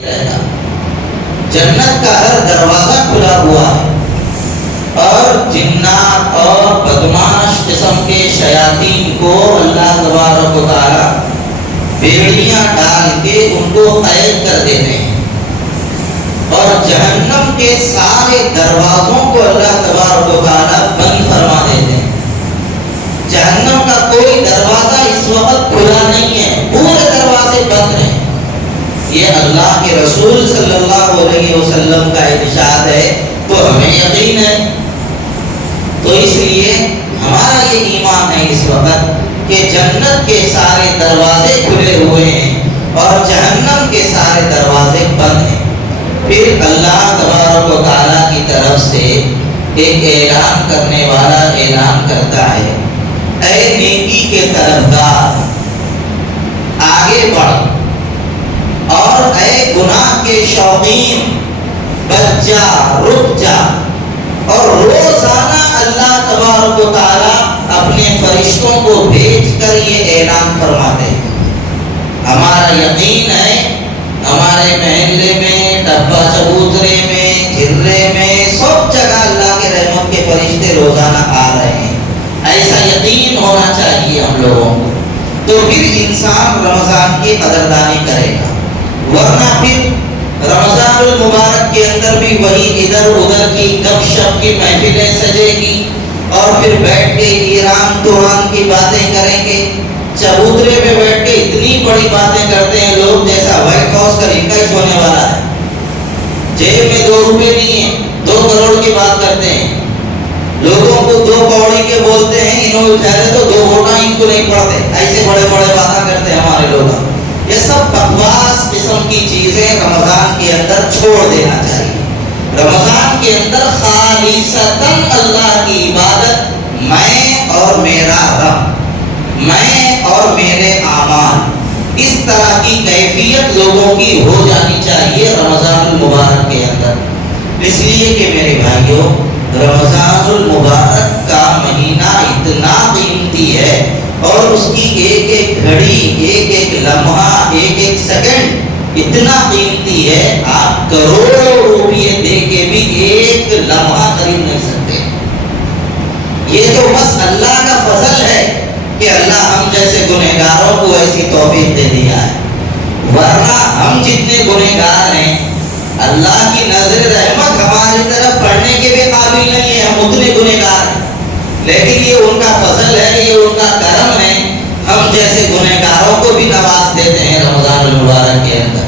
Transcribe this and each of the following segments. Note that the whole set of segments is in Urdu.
جنت کا ہر دروازہ کھلا ہوا ہے اور جنات اور بدماش قسم کے شیاطین کو اللہ تبارک و تعالی بیڑیاں ڈال کے ان کو قید کر دیتے ہیں اور جہنم کے سارے دروازوں کو اللہ تبارک و تعالی بند فرما دیتے ہیں۔ جہنم کا کوئی دروازہ اس وقت کھلا نہیں ہے، پورے دروازے بند ہیں۔ یہ اللہ کے رسول صلی اللہ علیہ وسلم کا ارشاد ہے تو ہمیں یقین ہے، تو اس لیے ہمارا یہ ایمان ہے اس وقت کہ جنت کے سارے دروازے کھلے ہوئے ہیں اور جہنم کے سارے دروازے بند ہیں۔ پھر اللہ تبارک و تعالیٰ کی طرف سے ایک اعلان کرنے والا اعلان کرتا ہے، اے نیکی کے طرفدار آگے بڑھ، اور اے گناہ کے شوقین بچ جا، رک جا۔ اور روزانہ اللہ تبارک و تعالیٰ اپنے فرشتوں کو بھیج کر یہ اعلان فرماتے ہیں۔ ہمارا یقین ہے ہمارے محلے میں، ڈبہ چبوترے میں، جھرے میں، سب جگہ اللہ کے رحمت کے فرشتے روزانہ آ رہے ہیں، ایسا یقین ہونا چاہیے ہم لوگوں کو، تو پھر انسان رمضان کی قدردانی کرے گا۔ ورنہ پھر رمضان المبارک کے اندر بھی وہی ادھر ادھر کی گپ شپ کی محفلیں سجے گی اور پھر بیٹھ کے ایران دوران کی باتیں کریں گے۔ چبوترے پہ بیٹھ کے اتنی بڑی باتیں کرتے ہیں لوگ جیسا وائٹ ہاؤس کا ریکائز ہونے والا ہے، جیب میں 2 روپے نہیں ہیں، 2 کروڑ کی بات کرتے ہیں، لوگوں کو 2 کوڑی کے بولتے ہیں، انہوں بیچارے تو 2 ووٹاں ان کو نہیں پڑتے، ایسے بڑے بڑے باتیں کرتے ہیں ہمارے لوگ۔ یہ سب بکواس قسم کی چیزیں رمضان کے اندر چھوڑ دینا چاہیے۔ رمضان کے اندر خالصتاً اللہ کی عبادت، میں اور میرا رب، میں اور میرے اعمال، اس طرح کی کیفیت لوگوں کی ہو جانی چاہیے رمضان المبارک کے اندر۔ اس لیے کہ میرے بھائیوں، رمضان المبارک کا مہینہ اتنا قیمتی ہے اور اس کی ایک ایک گھڑی، ایک ایک لمحہ، ایک ایک سیکنڈ اتنا قیمتی ہے، آپ کروڑوں روپے دے کے بھی ایک لمحہ خرید نہیں سکتے۔ یہ تو بس اللہ کا فضل ہے کہ اللہ ہم جیسے گنہگاروں کو ایسی توفیق دے دیا ہے، ورنہ ہم جتنے گنہگار ہیں اللہ کی نظر رحمت ہماری طرف پڑھنے کے بھی قابل نہیں ہے، ہم اتنے گنہگار ہیں، لیکن یہ ان کا فضل ہے، یہ ان کا کرم ہے، ہم جیسے گنہگاروں کو بھی نواز دیتے ہیں رمضان المبارک کے اندر۔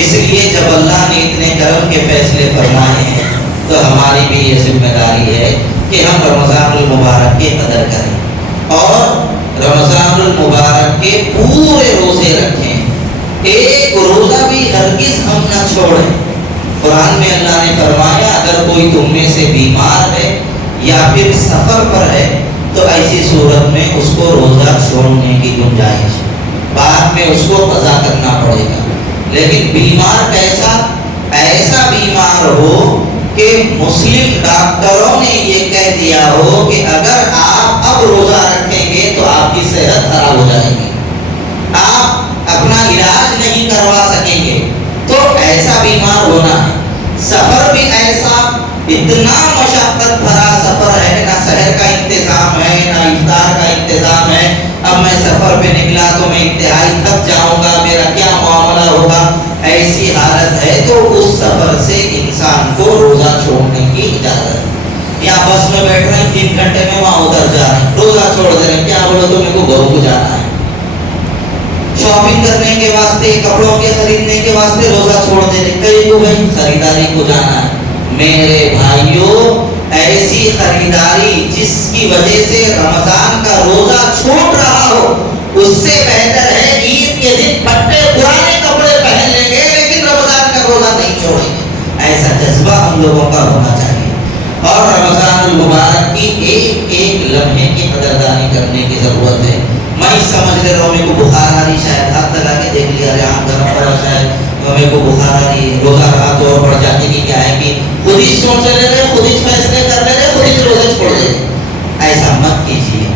اس لیے جب اللہ نے اتنے کرم کے فیصلے فرمائے ہیں تو ہماری بھی یہ ذمہ داری ہے کہ ہم رمضان المبارک کی قدر کریں اور رمضان المبارک کے پورے روزے رکھیں، ایک روزہ بھی ہرگز ہم نہ چھوڑیں۔ قرآن میں اللہ نے فرمایا اگر کوئی تم میں سے بیمار ہے یا پھر سفر پر ہے تو ایسی صورت میں اس کو روزہ چھوڑنے کی گنجائش، بعد میں اس کو قضا کرنا پڑے گا۔ لیکن بیمار کیسا؟ ایسا بیمار ہو کہ مسلم ڈاکٹروں نے یہ کہہ دیا ہو کہ اگر آپ اب روزہ رکھیں گے تو آپ کی صحت خراب ہو جائے گی، آپ اپنا علاج نہیں کروا سکیں گے، تو ایسا بیمار ہونا ہے۔ سفر بھی ایسا اتنا مشقت بھرا سفر ہے، نہ سحر کا انتظام ہے نہ افطار کا انتظام ہے، اب میں سفر پہ نکلا تو میں انتہائی تھک جاؤں گا، میرا کیا معاملہ ہوگا، ایسی حالت ہے تو اس سفر سے انسان کو روزہ چھوڑنے کی اجازت ہے۔ یا بس میں بیٹھ رہے ہیں 3 گھنٹے میں وہاں ادھر جا رہے ہیں، روزہ چھوڑ دے رہے ہیں، کیا بولو تو میرے کو گھروں کو جانا ہے، شاپنگ کرنے کے واسطے، کپڑوں کے خریدنے کے واسطے روزہ چھوڑ دے رہے، کئی کو بھائی خریداری کو جانا ہے۔ میرے بھائیوں، ایسی خریداری جس کی وجہ سے رمضان کا روزہ چھوٹ رہا ہو، اس سے بہتر ہے عید کے دن پھٹے پرانے کپڑے پہن لیں گے لیکن رمضان کا روزہ نہیں چھوڑیں گے۔ ایسا جذبہ ہم لوگوں کا ہونا چاہیے اور رمضان المبارک کی ایک ایک لمحے کی قدردانی کرنے کی ضرورت ہے۔ میں سمجھ لے رہا ہوں میرے کو بخار آ رہی، شاید ہاتھ لگا کے دیکھ لیا، ارے آنکھ گرم پڑا، شاید میرے کو بخار آ رہی ہے، روزہ رہا تو اور پڑ جاتی کہ کیا ہے کہ خود ہی سوچ لے رہے، خود ہی فیصلے کر لے رہے، خود ہی روزے چھوڑ دے۔ ایسا مت کیجیے،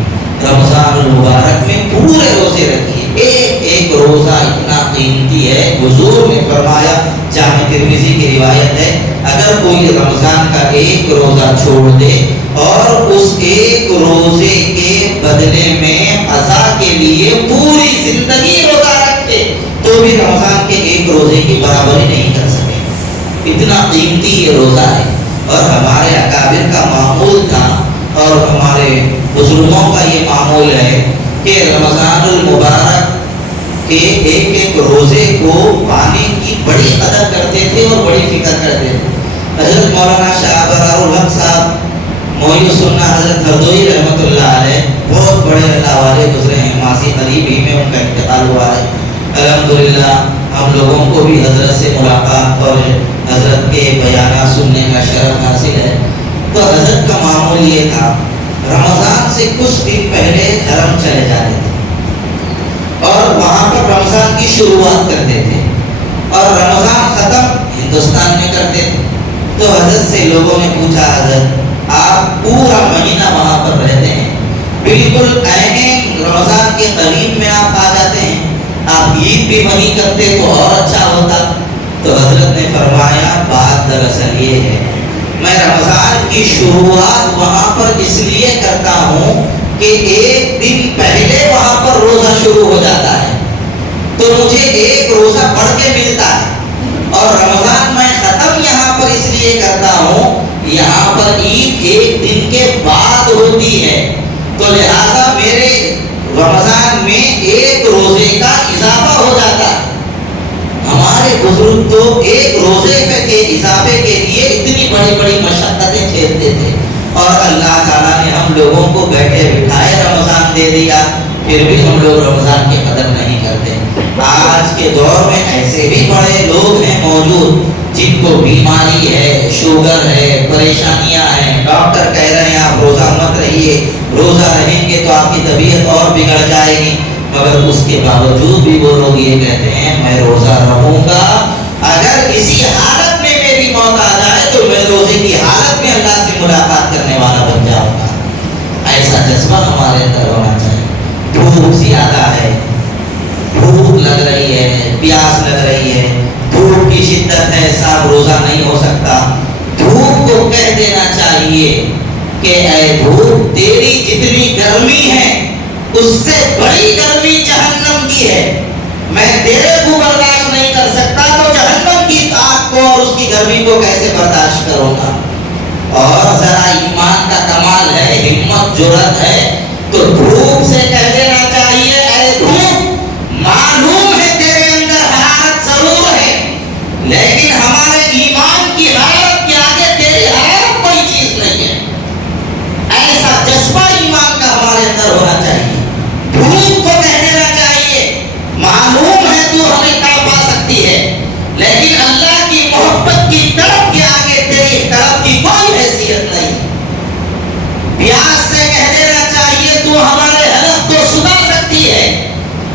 رمضان المبارک میں پورے روزے رکھیے، ایک ایک روزہ روزہ اتنا قیمتی ہے. حضور نے فرمایا, جامع ترمذی کی روایت ہے, اگر کوئی رمضان کا ایک روزہ چھوڑ دے اور اس ایک روزے کے بدلے میں قضا کے لیے پوری زندگی روزہ رکھے تو بھی رمضان کے ایک روزے کی برابری نہیں کر سکے. اتنا قیمتی یہ روزہ ہے. اور ہمارے اکابر کا معمول تھا اور ہمارے بزرگوں کا یہ معمول ہے کہ رمضان المبارک کے ایک ایک روزے کو پانے کی بڑی قدر کرتے تھے اور بڑی فکر کرتے تھے. حضرت مولانا شاہ ابرار الحق صاحب محی السنہ حضرت ہردوئی رحمۃ اللہ علیہ بہت بڑے اللہ والے گزرے ہیں. ماضی قریب ہی میں ان کا انتقال ہوا ہے. الحمدللہ ہم لوگوں کو بھی حضرت سے ملاقات اور حضرت کے بیانات سننے کا شرف حاصل ہے. تو حضرت کا معمول یہ تھا, رمضان سے کچھ دن پہلے حرم چلے جاتے تھے اور وہاں پر رمضان کی شروعات کرتے تھے اور رمضان ختم ہندوستان میں کرتے تھے. تو حضرت سے لوگوں نے پوچھا, حضرت آپ پورا مہینہ وہاں پر رہتے ہیں, بالکل عین رمضان کے قریب میں آپ آ جاتے ہیں, آپ عید بھی وہیں کرتے تو اور اچھا ہوتا. تو حضرت نے فرمایا, بات دراصل یہ ہے, میں رمضان کی شروعات وہاں پر اس لیے کرتا ہوں کہ ایک دن پہلے وہاں پر روزہ شروع ہو جاتا ہے تو مجھے ایک روزہ پڑھ کے ملتا ہے, اور رمضان میں ختم یہاں پر اس لیے کرتا ہوں, یہاں پر عید ایک دن کے بعد ہوتی ہے تو لہذا میرے رمضان میں ایک روزے کا اضافہ ہو جاتا ہے. ہمارے بزرگ تو ایک روزے کے اضافے کے لیے اتنی بڑی بڑی مشقتیں جھیلتے تھے اور اللہ تعالیٰ نے ہم لوگوں کو بیٹھے بٹھائے رمضان دے دیا, پھر بھی ہم لوگ رمضان کی قدر نہیں کرتے. آج کے دور میں ایسے بھی بڑے لوگ ہیں موجود جن کو بیماری ہے, شوگر ہے, پریشانیاں ہیں, ڈاکٹر کہہ رہے ہیں آپ روزہ مت رہیے, روزہ رہیں گے تو آپ کی طبیعت اور بگڑ جائے گی, مگر اس کے باوجود بھی وہ لوگ یہ کہتے ہیں میں روزہ رہوں گا, اگر اسی حالت میں میری موت آ جائے تو میں روزے کی حالت میں اللہ سے ملاقات کرنے والا بن جاؤں گا. ایسا جذبہ ہمارے اندر ہونا چاہیے. بھوک زیادہ ہے, بھوک لگ رہی ہے, پیاس لگ رہی ہے, دھوپ کی شدت ہے, صاحب روزہ نہیں ہو سکتا. دھوپ کو کہہ دینا چاہیے کہ اے دھوپ, تیری جتنی گرمی ہے اس سے بڑی گرمی جہنم کی ہے, میں تیرے کو برداشت نہیں کر سکتا تو جہنم کی آگ کو اور اس کی گرمی کو کیسے برداشت کروں گا. اور ذرا ایمان کا کمال ہے, ہمت جرأت ہے تو دھوپ سے کہہ دینا چاہیے اے دھوپ, معلوم ہے تیرے اندر حرارت ضرور ہے لیکن ہمارے ایمان کی حرارت کے آگے تیری حرارت کوئی چیز نہیں ہے. ایسا جذبہ ایمان کا ہمارے اندر ہونا چاہیے. دھوپ کو کہہ دینا چاہیے معلوم ہے تو ہمیں تڑپا سکتی ہے لیکن اللہ کی محبت کی تڑپ کے آگے تیری تڑپ کی کوئی حیثیت نہیں. پیاس سے کہہ دینا چاہیے تو ہمارے حلق کو سنا سکتی ہے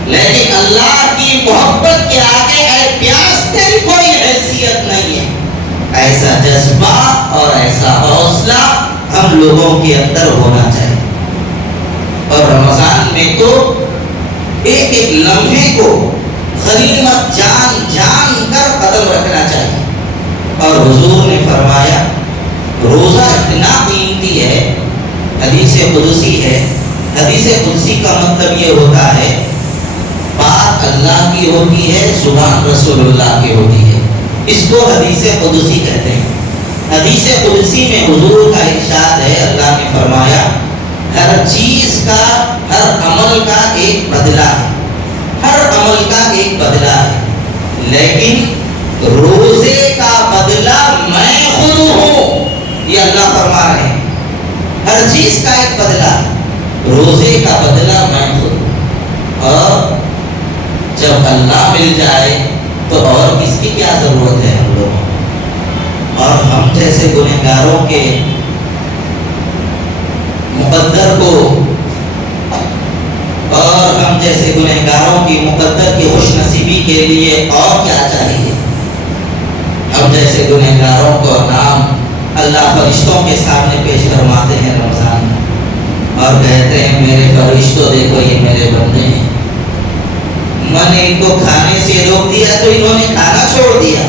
لیکن اللہ کی محبت کے آگے اے پیاس تیری کوئی حیثیت نہیں ہے. ایسا جذبہ اور ایسا حوصلہ ہم لوگوں کے اندر ہونا چاہیے. اور رمضان میں تو ایک ایک لمحے کو غنیمت جان جان کر قدم رکھنا چاہیے. اور حضور نے فرمایا روزہ اتنا قیمتی ہے, حدیث قدسی ہے. حدیث قدسی کا مطلب یہ ہوتا ہے بات اللہ کی ہوتی ہے, زبان رسول اللہ کی ہوتی ہے, اس کو حدیث قدسی کہتے ہیں. حدیث قدسی میں حضور کا ارشاد ہے, اللہ نے فرمایا ہر چیز کا, ہر عمل کا ایک بدلہ ہے, ہر عمل کا ایک بدلہ ہے, لیکن روزے کا بدلہ میں خود ہوں. یہ اللہ فرما رہے ہیں ہر چیز کا ایک بدلہ, روزے کا بدلہ میں خود ہوں. اور جب اللہ مل جائے تو اور کس کی کیا ضرورت ہے ہم لوگوں. اور ہم جیسے گنہگاروں کے مقدر کو, اور ہم جیسے گنہگاروں کی مقدر کی خوش نصیبی کے لیے اور کیا چاہیے. ہم جیسے گنہگاروں کو نام اللہ فرشتوں کے سامنے پیش فرماتے ہیں رمضان میں اور کہتے ہیں میرے فرشتوں دیکھو یہ میرے بندے ہیں, میں نے ان کو کھانے سے روک دیا تو انہوں نے کھانا چھوڑ دیا،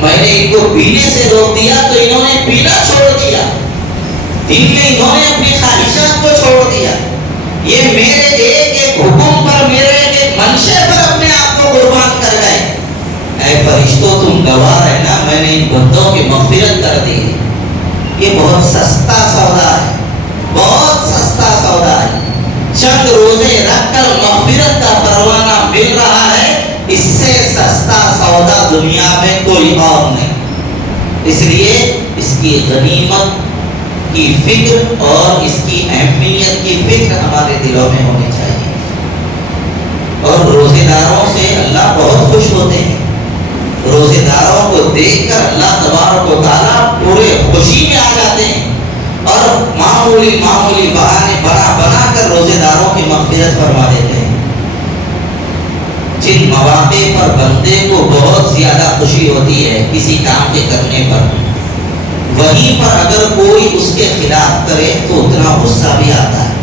میں نے ان کو پینے سے روک دیا تو انہوں نے پینا چھوڑ دیا، دن میں انہوں نے اپنی خواہشات کو چھوڑ دیا، یہ میرے ایک ایک حکم پر، میرے ایک ایک منشے پر اپنے آپ کو قربان کر گئے۔ اے فرشتوں تم گواہ ہے نا، میں نے ان بندوں کی مغفرت کر دی ہے۔ یہ بہت سستا سودا ہے، بہت سستا سودا ہے، چند روزے رکھ کر مغفرت کا پروانہ مل رہا ہے، اس سے سستا سودا دنیا میں کوئی اور نہیں۔ اس لیے اس کی غنیمت کی فکر اور اس کی اہمیت کی فکر ہمارے دلوں میں ہونی چاہیے۔ اور روزے داروں سے اللہ بہت خوش ہوتے ہیں، روزے داروں کو دیکھ کر اللہ تبارک و تعالیٰ پورے خوشی میں آ جاتے ہیں، اور معمولی بہانے بنا کر روزے داروں کی مغفرت فرما دیتے ہیں۔ جن مواقع پر بندے کو بہت زیادہ خوشی ہوتی ہے کسی کام کے کرنے پر، وہیں پر اگر کوئی اس کے خلاف کرے تو اتنا غصہ بھی آتا ہے۔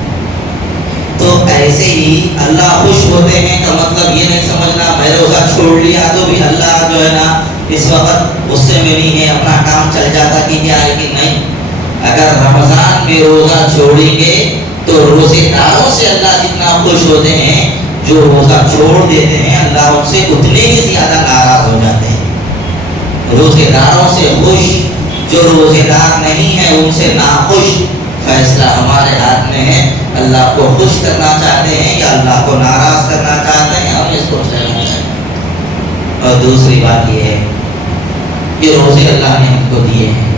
تو ایسے ہی اللہ خوش ہوتے ہیں کا مطلب یہ نہیں سمجھنا میں روزہ چھوڑ لیا تو بھی اللہ جو ہے نا اس وقت غصے میں نہیں ہے، اپنا کام چل جاتا کہ کیا ہے کہ نہیں۔ اگر رمضان میں روزہ چھوڑیں گے تو روزے داروں سے اللہ جتنا خوش ہوتے ہیں، جو روزہ چھوڑ دیتے ہیں اللہ ان سے اتنے ہی زیادہ ناراض ہو جاتے ہیں۔ روزے داروں سے خوش، جو روزے دار نہیں ہے ان سے ناخوش۔ فیصلہ ہمارے ہاتھ میں ہے، اللہ کو خوش کرنا چاہتے ہیں یا اللہ کو ناراض کرنا چاہتے ہیں، ہم اس کو چلنا چاہتے ہیں۔ اور دوسری بات یہ ہے کہ روزے اللہ نے ہم کو دیے ہیں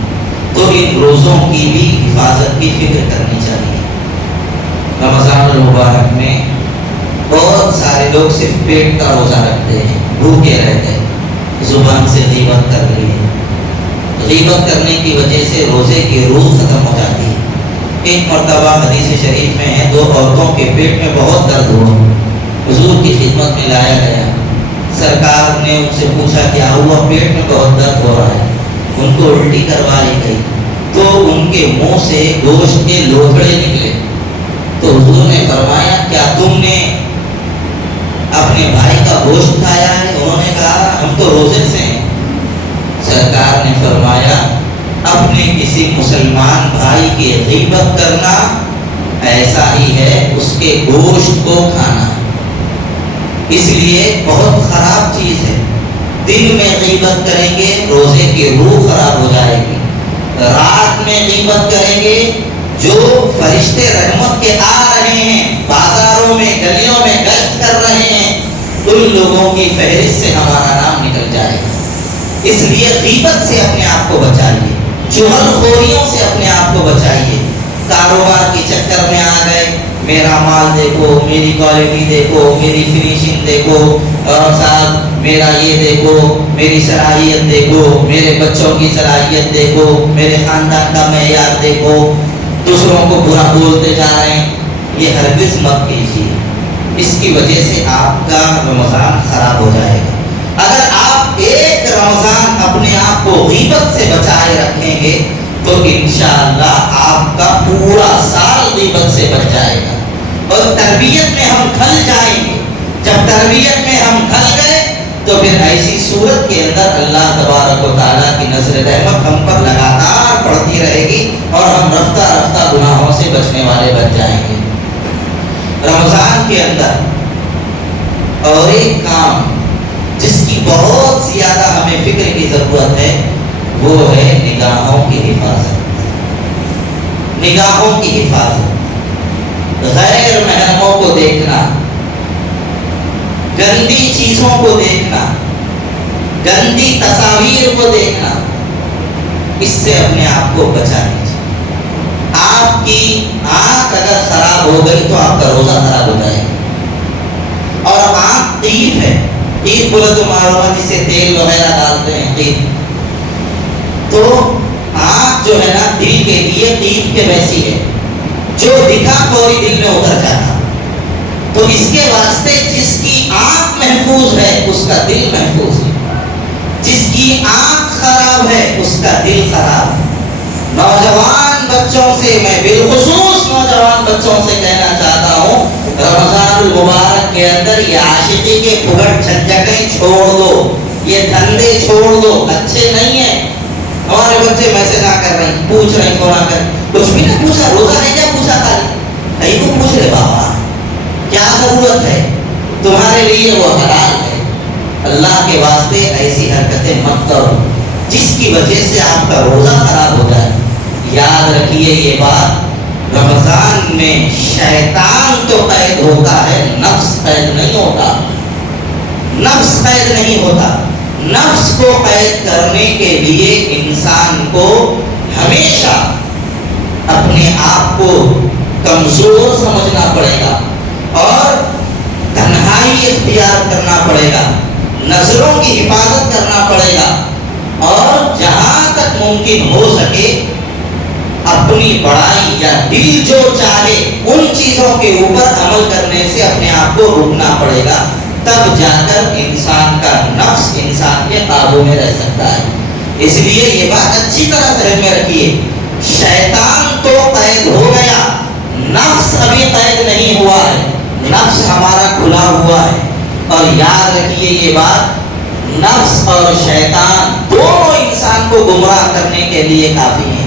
تو ان روزوں کی بھی حفاظت کی فکر کرنی چاہیے۔ رمضان المبارک میں بہت سارے لوگ صرف پیٹ کا روزہ رکھتے ہیں، بھوکے رہتے ہیں، زبان سے غیبت کر لی ہے، غیبت کرنے کی وجہ سے روزے کی روح ختم ہو جاتی ہے۔ ایک مرتبہ حدیث شریف میں ہے، دو عورتوں کے پیٹ میں بہت درد ہوا، حضور کی خدمت میں لایا گیا، سرکار نے ان سے پوچھا کیا ہوا؟ پیٹ میں بہت درد ہو رہا ہے۔ ان کو الٹی کروائی گئی تو ان کے منہ سے گوشت کے لوتھڑے نکلے، تو حضور نے فرمایا کیا تم نے اپنے بھائی کا گوشت کھایا ہے؟ انہوں نے کہا ہم تو روزے سے ہیں۔ سرکار نے فرمایا اپنے کسی مسلمان بھائی کی غیبت کرنا ایسا ہی ہے اس کے گوشت کو کھانا، اس لیے بہت خراب چیز ہے۔ دن میں غیبت کریں گے روزے کی روح خراب ہو جائے گی، رات میں غیبت کریں گے جو فرشتے رحمت کے آ رہے ہیں، بازاروں میں گلیوں میں گشت کر رہے ہیں، ان لوگوں کی فہرست سے ہمارا نام نکل جائے گا۔ اس لیے غیبت سے اپنے آپ کو بچائیے، چغل خوریوں سے اپنے آپ کو بچائیے۔ کاروبار کے چکر میں آ گئے، میرا مال دیکھو، میری کوالٹی دیکھو، میری فنیشنگ دیکھو، اور صاحب میرا یہ دیکھو، میری صلاحیت دیکھو، میرے بچوں کی صلاحیت دیکھو، میرے خاندان کا معیار دیکھو، دوسروں کو برا بولتے جا رہے ہیں، یہ ہرگز مت کیجیے۔ اس کی وجہ سے آپ کا رمضان خراب ہو جائے گا۔ اگر آپ ایک رمضان اپنے آپ کو غیبت سے بچائے رکھیں گے تو انشاءاللہ آپ کا پورا سال غیبت سے بچ جائے گا۔ اور تربیت میں ہم ڈھل جائیں گے، جب تربیت میں ہم ڈھل گئے تو پھر ایسی صورت کے اندر اللہ تبارک و تعالیٰ کی نظر رحمت ہم پر لگاتار پڑتی رہے گی اور ہم رفتہ رفتہ گناہوں سے بچنے والے بن جائیں گے۔ رمضان کے اندر اور ایک کام جس کی بہت زیادہ ہمیں فکر کی ضرورت ہے وہ ہے نگاہوں کی حفاظت۔ نگاہوں کی حفاظت، غیر محرموں کو دیکھنا، گندی چیزوں کو دیکھنا، گندی تصاویر کو دیکھنا، اس سے اپنے آپ کو بچا لیجیے۔ آپ کی آنکھ اگر خراب ہو گئی تو آپ کا روزہ خراب ہو جائے گا۔ اور آنکھ تیف ہے، تیف بولے تو معلوم ہے جسے تیل وغیرہ ڈالتے ہیں، تیف تو آنکھ جو ہے نا دل کے لیے تیف کے ویسی ہے، جو دکھا فوری دل میں اتر جاتا۔ تو اس کے واسطے جس کی آنکھ محفوظ ہے اس کا دل محفوظ ہے، جس کی آنکھ خراب ہے اس کا دل خراب ہے۔ نوجوان بچوں سے میں بالخصوص نوجوان بچوں سے کہنا چاہتا ہوں، رمضان المبارک مبارک کے اندر یہ عاشقی کے پھگڑ جھنجھٹیں چھوڑ دو، یہ دھندے چھوڑ دو، اچھے نہیں ہیں۔ ہمارے بچے میسج نہ کر رہے ہیں، پوچھ رہے ہیں، کون آ کر کچھ بھی نہ پوچھا، روزہ ہے کیا پوچھا خالی؟ کہیں کو پوچھ رہے بابا کیا ضرورت ہے، تمہارے لیے وہ حلال ہے۔ اللہ کے واسطے ایسی حرکتیں مت کرو جس کی وجہ سے آپ کا روزہ خراب ہو جائے۔ یاد رکھیے یہ بات، رمضان میں شیطان تو قید ہوتا ہے، نفس قید نہیں ہوتا، نفس قید نہیں ہوتا۔ نفس کو قید کرنے کے لیے انسان کو ہمیشہ اپنے آپ کو کمزور سمجھنا پڑے گا اور تنہائی اختیار کرنا پڑے گا، نظروں کی حفاظت کرنا پڑے گا، اور جہاں تک ممکن ہو سکے اپنی بڑائی یا دل جو چاہے ان چیزوں کے اوپر عمل کرنے سے اپنے آپ کو روکنا پڑے گا، تب جا کر انسان کا نفس انسان کے قابو میں رہ سکتا ہے۔ اس لیے یہ بات اچھی طرح ذہن میں رکھیے، شیطان تو قید ہو گیا، نفس ابھی قید نہیں ہوا ہے، نفس ہمارا کھلا ہوا ہے۔ اور یاد رکھیے یہ بات، نفس اور شیطان دونوں انسان کو گمراہ کرنے کے لیے کافی ہیں۔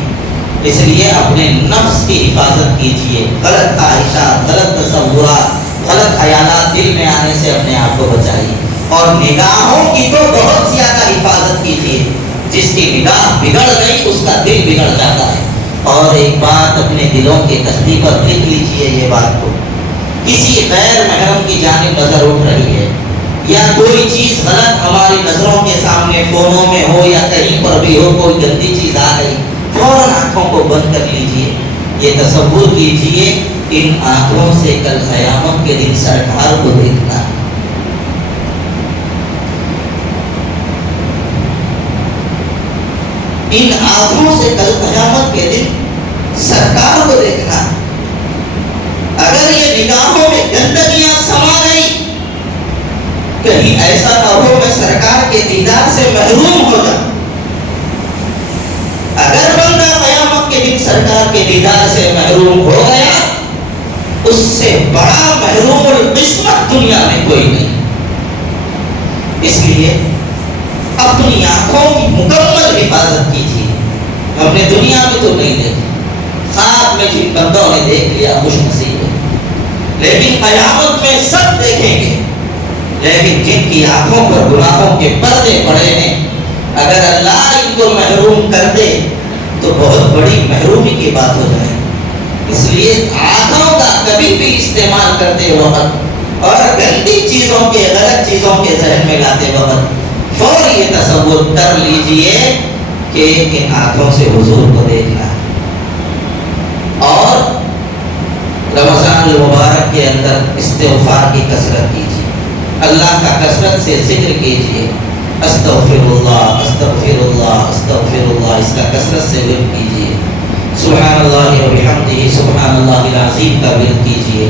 اس لیے اپنے نفس کی حفاظت کیجیے، غلط خواہشات، غلط تصورات، غلط خیالات دل میں آنے سے اپنے آپ کو بچائیے، اور نگاہوں کی تو بہت زیادہ حفاظت کیجیے۔ جس کی نگاہ بگڑ گئی اس کا دل بگڑ جاتا ہے۔ اور ایک بات اپنے دلوں کی تختی پر لکھ لیجیے یہ بات کو، کسی غیر محرم کی جانب نظر اٹھ رہی ہے یا کوئی چیز غلط ہماری نظروں کے سامنے فونوں میں ہو یا کہیں پر بھی ہو، کوئی گندی چیز آ گئی، فوراً آنکھوں کو بند کر لیجیے۔ یہ تصور کیجیے ان آنکھوں سے کل قیامت کے دن سرکار کو دیکھنا ہے۔ ان آنکھوں سے کل قیامت کے دن سرکار کو دیکھنا ہے۔ اگر یہ نگاہوں میں گندگیاں سما گئی، کہیں ایسا نہ ہو میں سرکار کے دیدار سے محروم ہو جاؤں۔ اگر بندہ قیامت کے دن سرکار کے دیدار سے محروم ہو گیا، اس سے بڑا محروم القسمت دنیا میں کوئی نہیں۔ اس لیے اپنی آنکھوں کی مکمل حفاظت کیجیے۔ ہم نے دنیا میں تو نہیں دیکھی، خواب میں جن بندوں نے دیکھ لیا خوش نصیب ہے، لیکن قیامت میں سب دیکھیں گے۔ لیکن جن کی آنکھوں پر گناہوں کے پردے پڑے ہیں، اگر اللہ ان کو محروم کر دے تو بہت بڑی محرومی کی بات ہو جائے۔ اس لیے آنکھوں کا کبھی بھی استعمال کرتے وقت اور گندی چیزوں کے، غلط چیزوں کے ذہن میں لاتے وقت فوری یہ تصور کر لیجئے کہ ان آنکھوں سے حضور کو دیکھنا ہے۔ اور رمضان المبارک کے اندر استغفار کی کثرت کیجیے، اللہ کا کثرت سے ذکر کیجیے، استغفر اللہ استغفر اللہ استغفر اللہ، اس کا کثرت سے ورد کیجیے۔ سبحان اللہ و بحمدہ سبحان اللہ العظیم کا ورد کیجیے،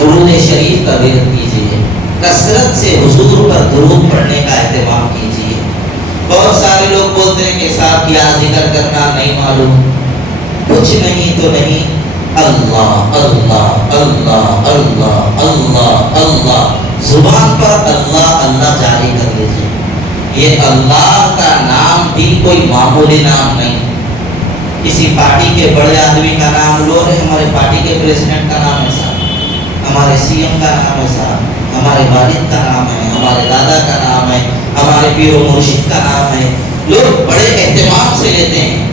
درود شریف کا ورد کیجیے، کثرت سے حضور پر درود پڑھنے کا اہتمام کیجیے۔ بہت سارے لوگ بولتے ہیں کہ صاحب کیا ذکر کرنا نہیں معلوم، کچھ نہیں تو نہیں، اللہ اللہ اللہ اللہ اللہ اللہ، زبان پر اللہ اللہ جاری کر لیجیے۔ یہ اللہ کا نام بھی کوئی معمولی نام نہیں۔ کسی پارٹی کے بڑے آدمی کا نام لو رہے، ہمارے پارٹی کے پریزیڈنٹ کا نام ہے صاحب، ہمارے سی ایم کا نام ہے صاحب، ہمارے والد کا نام ہے، ہمارے دادا کا نام ہے، ہمارے پیر و مرشد کا نام ہے۔ لوگ بڑے اہتمام سے لیتے ہیں۔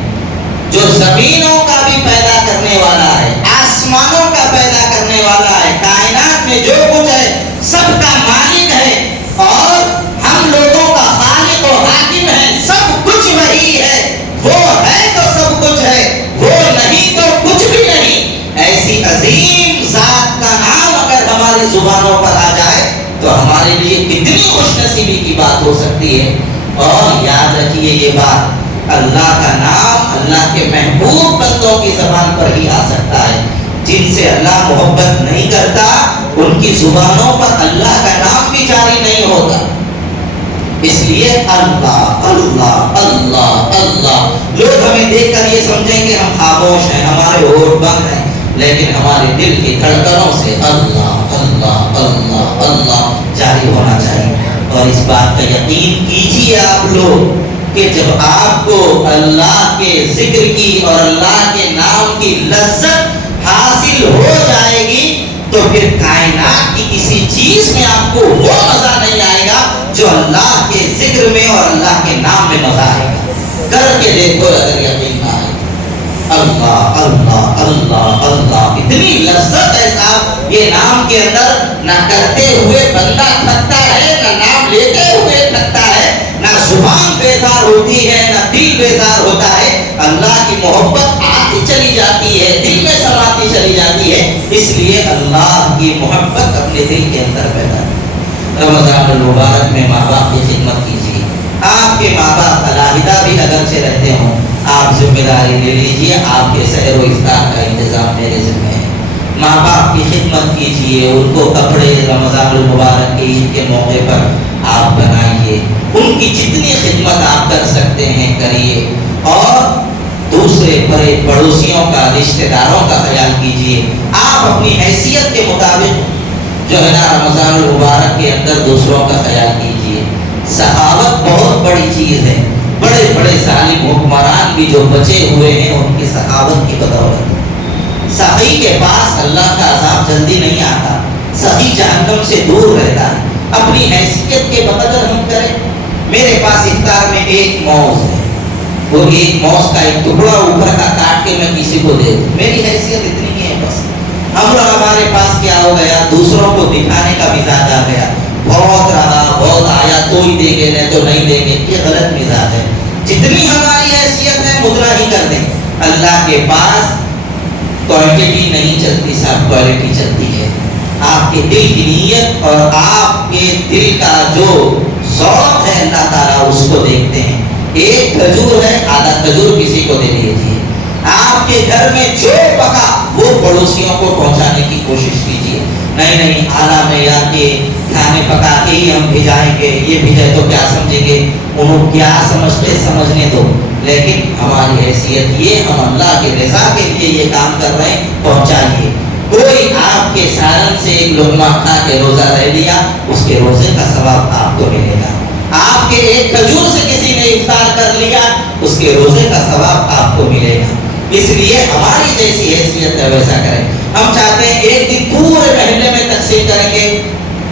جو زمینوں کا بھی پیدا کرنے والا ہے، آسمانوں کا پیدا کرنے والا ہے، کائنات میں جو کچھ ہے سب کا مالک ہے، اور ہم لوگوں کا خالق و حاکم ہے، سب کچھ وہی ہے۔ وہ ہے تو سب کچھ ہے، وہ نہیں تو کچھ بھی نہیں۔ ایسی عظیم ذات کا نام اگر ہماری زبانوں پر آ جائے تو ہمارے لیے کتنی خوش نصیبی کی بات ہو سکتی ہے۔ اور یاد رکھیے یہ بات، اللہ کا نام اللہ کے محبوب بندوں کی زبان پر ہی آ سکتا ہے۔ جن سے اللہ محبت نہیں کرتا ان کی زبانوں پر اللہ کا نام بھی جاری نہیں ہوتا۔ اس لیے اللہ اللہ اللہ اللہ، لوگ ہمیں دیکھ کر یہ سمجھیں کہ ہم خاموش ہیں، ہمارے ہونٹ بند ہیں، لیکن ہمارے دل کی دھڑکنوں سے اللہ اللہ اللہ اللہ جاری ہونا چاہیے. اور اس بات کا یقین کیجیے آپ لوگ کہ جب آپ کو اللہ کے ذکر کی اور اللہ کے نام کی لذت حاصل ہو جائے گی تو پھر کائنات کی کسی چیز میں آپ کو وہ مزہ نہیں آئے گا جو اللہ کے ذکر میں اور اللہ کے نام میں مزہ آئے گا. کر کے دیکھو اگر یقین نہ آئے. اللہ اللہ اللہ اللہ اتنی لذت ہے صاحب یہ نام کے اندر. نہ کرتے ہوئے بندہ تھکتا ہے, نہ نام لیتے ہوئے تھکتا ہے, نہ زبان بیزار ہوتی ہے, نہ دل بیزار ہوتا ہے. اللہ کی محبت آتی چلی جاتی ہے, دل میں سماتی چلی جاتی ہے. اس لیے اللہ کی محبت اپنے دل کے اندر پیدا ہے. رمضان المبارک میں ماں باپ کی خدمت کیجیے. آپ کے ماں باپ علیحدہ بھی اگر سے رہتے ہوں, آپ ذمہ داری لے لیجیے. آپ کے سحر و افطار کا انتظام میرے ذمہ ہے. ماں باپ کی خدمت کیجیے, ان کو کپڑے رمضان المبارک کے عید کے موقع پر آپ بنائیے. ان کی جتنی خدمت آپ کر سکتے ہیں کریے. اور دوسرے بڑے پڑوسیوں کا, رشتہ داروں کا خیال کیجیے. آپ اپنی حیثیت کے مطابق جو ہے نا رمضان المبارک کے اندر دوسروں کا خیال کیجیے. سخاوت بہت بڑی چیز ہے. بڑے بڑے ظالم حکمران بھی جو بچے ہوئے ہیں ان کی سخاوت کی بدولت. سخی کے پاس اللہ کا عذاب جلدی نہیں آتا, سخی جہنم سے دور رہتا ہے. اپنی حیثیت کے بقدر ہم کریں. میرے پاس افطار میں ایک موز ہے, وہ ایک موز کا ایک ٹکڑا اوپر کا کاٹ کے میں کسی کو دے دوں, میری حیثیت اتنی ہی ہے بس. ہم لوگ ہمارے پاس کیا ہو گیا, دوسروں کو دکھانے کا مزاج آ گیا. بہت رہا, بہت آیا تو ہی دیں گے, نہیں تو نہیں دیں گے. یہ غلط مزاج ہے. جتنی ہماری حیثیت ہے اتنا ہی کر دیں. اللہ کے پاس کوانٹٹی نہیں چلتی صاحب, کوالٹی چلتی ہے. آپ کے دل کی نیت اور آپ کے دل کا جو ذوق ہے اللہ تعالیٰ اس کو دیکھتے ہیں. ایک کھجور ہے, آدھا کھجور کسی کو دے دیجیے. آپ کے گھر میں جو پکا وہ پڑوسیوں کو پہنچانے کی کوشش کیجیے. نہیں اعلیٰ معیار کے کھانے پکا کے ہی ہم بھیجائیں گے, یہ بھیجائے تو کیا سمجھیں گے, انہوں کیا سمجھتے سمجھنے دو. لیکن ہماری حیثیت یہ, ہم اللہ کے رضا کے لیے یہ کام کر رہے ہیں, پہنچائیے. کوئی آپ کے سالن سے ایک لقمہ کھا کے روزہ رہ لیا, اس کے روزے کا ثواب آپ کو ملے گا. آپ کے ایک کھجور سے کسی نے افطار کر لیا, اس کے روزے کا ثواب آپ کو ملے گا. اس لیے ہماری جیسی حیثیت ہے ویسا کریں. ہم چاہتے ہیں ایک دن پورے مہینے میں تقسیم کریں گے,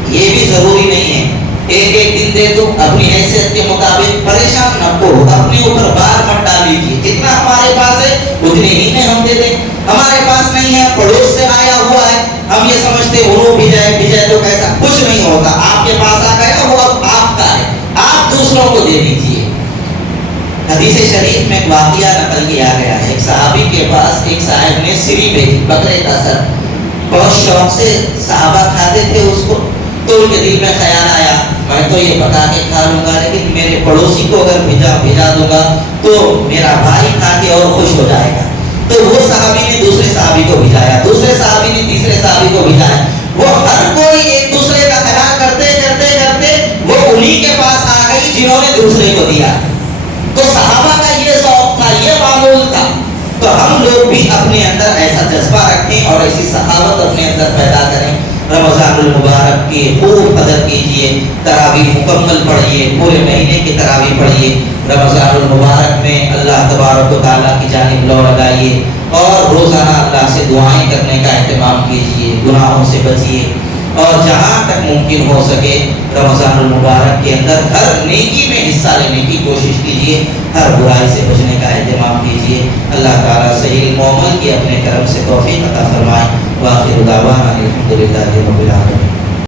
یہ بھی ضروری نہیں ہے. ایک دن دے دو, اپنی حیثیت کے مطابق. پریشان نہ ہو, اپنے اوپر بار مت ڈال لیجیے. جتنا ہمارے پاس ہے اتنے ہی میں ہم دے دیں. ہمارے پاس نہیں ہے, پڑوس سے آیا ہوا ہے, ہم یہ سمجھتے وہ بھیجائے تو کیسا, کچھ نہیں ہوگا. آپ کے پاس آ گیا وہ اب آپ کا ہے, آپ دوسروں کو دے دیجیے. حدیث شریف میں ایک واقعہ نقل کیا گیا ہے. ایک صحابی کے پاس ایک صاحب نے سری بھیجی, بکرے کا سر. بہت شوق سے صحابہ کھاتے تھے اس کو. تو ان کے دل میں خیال آیا, میں تو یہ پکا کے کھا لوں گا, لیکن میرے پڑوسی کو اگر بھیجا دوں گا تو میرا بھائی کھا کے اور خوش ہو جائے گا. تو وہ صحابی نے دوسرے صحابی کو بھیجایا, دوسرے صحابی نے تیسرے صحابی کو بھیجایا. وہ ہر کوئی ایک دوسرے کا خیال کرتے کرتے کرتے وہ انہی کے پاس آ گئی جنہوں نے دوسرے کو دیا. تو صحابہ کا یہ ذوق تھا, یہ معمول تھا. تو ہم لوگ بھی اپنے اندر ایسا جذبہ رکھیں اور ایسی سخاوت اپنے اندر پیدا کریں. رمضان المبارک کی خوب قدر کیجیے, تراویح مکمل پڑھیے, پورے مہینے کی تراویح پڑھیے. رمضان المبارک میں اللہ تبارک و تعالیٰ کی جانب لو لگائیے اور روزانہ اللہ سے دعائیں کرنے کا اہتمام کیجیے. گناہوں سے بچیے اور جہاں تک ممکن ہو سکے رمضان المبارک کے اندر ہر نیکی میں حصہ لینے کی کوشش کیجیے, ہر برائی سے بچنے کا اہتمام کیجیے. اللہ تعالیٰ صحیح مومن کی اپنے کرم سے توفیق عطا فرمائے. وآخر دعوانا الحمدللہ رب العالمین.